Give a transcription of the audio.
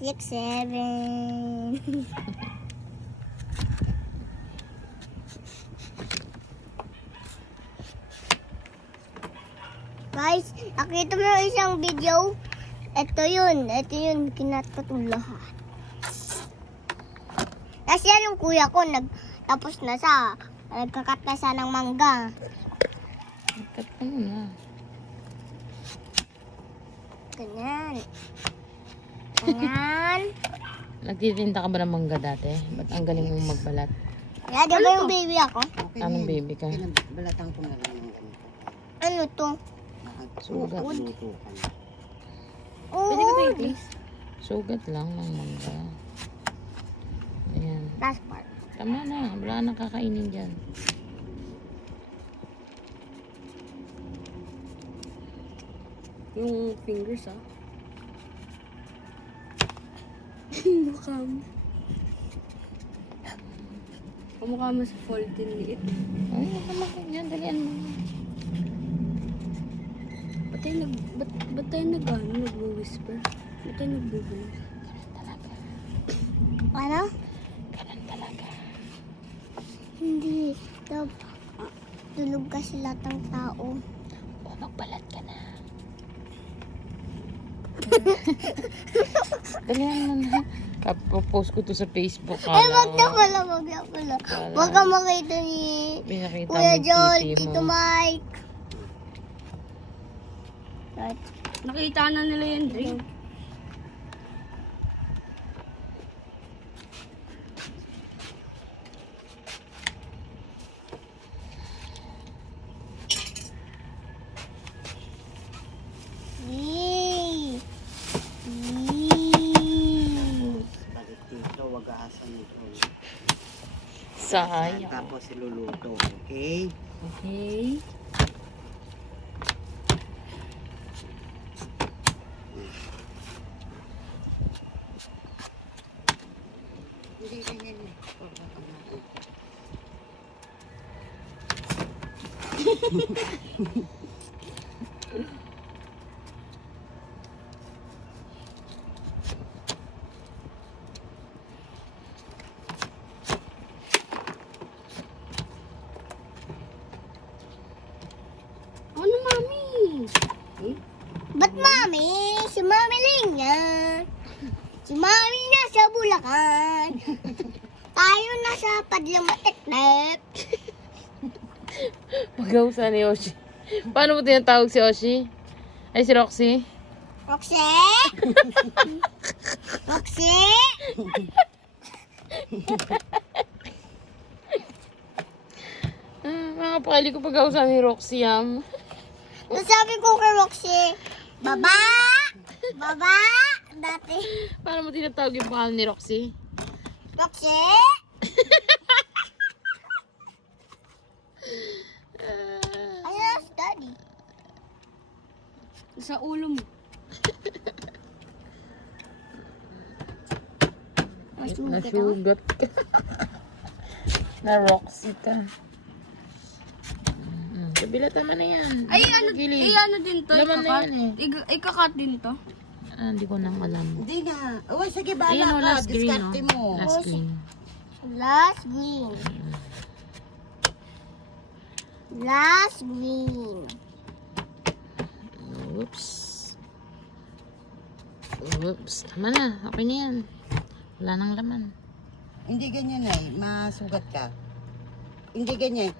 6, 7. Guys, nakita mo yung isang video? Ito yun, kinatat ko lahat. Kasi yan yung kuya ko, tapos na sa, nagkakat na siya ng mangga. Cut mo na. Ganyan. Ganyan. Nagtitinda ka ba ng mangga dati? Ba't ang galing mong magbalat? Kaya di ba yung baby ako? Okay Anong na baby ka? Balatan ko na lang ng ganito. Ano to? Sugat. Luto ka na. Pwede ko tayo, Sugat lang ng mangga. Ayan. last part. Tama na. Wala nang kakainin dyan. Yung fingers, Mukha mo. Kamukha mo sa folding liit. Ay, nakamakit dyan. Dalian mo. Ba't tayo nag-whisper? Ba't tayo nagbubulas? Talaga. Ano? Ganun talaga. Hindi. Tulog kasi lahat ng tao. O, magbalat ka na. Dalian mo na. Post ko to sa Facebook. Ay, wag na pala. Wag ka makita ni Pinakita mo Kuya yung John, titi Tito mo. Mike. Right. Nakita na nila yung drink. Yay! Yay! Balik dito, wag aasan ito. Sayang. Tapos iluluto, okay? Okay. Hindi ganyan eh. Ano, mami? Ba't mami? Si mami lang niya. Si mami nasa Bulacan. Tayo nasa Padlamateknep. Pag-ausa ni Oshi. Paano mo tinatawag si Oshi? Ay, si Roxy? Roxy? Roxy? Mga pakali ko pag-ausa ni Roxy, Nasabi ko kay Roxy, Baba! Baba! Dati. Paano mo tinatawag yung pangalan ni Roxy? Roxy? Ayun si Daddy. Sa ulo mo. Masugat ako. Nasugat ka. Na Roxy ka. Kabilatan mo na yan. Ay, Gilid. ano din to? Laman na yan eh. Ikakat din to. Hindi ko nang alam. Hindi nga. Oh, sige, Ayan o, bala last ka. green Diskarte mo. Last green. Last green. Last green. Oops. Oops. Tama na. Okay na yan. Wala nang laman. Hindi ganyan ay. Masugat ka. Hindi ganyan.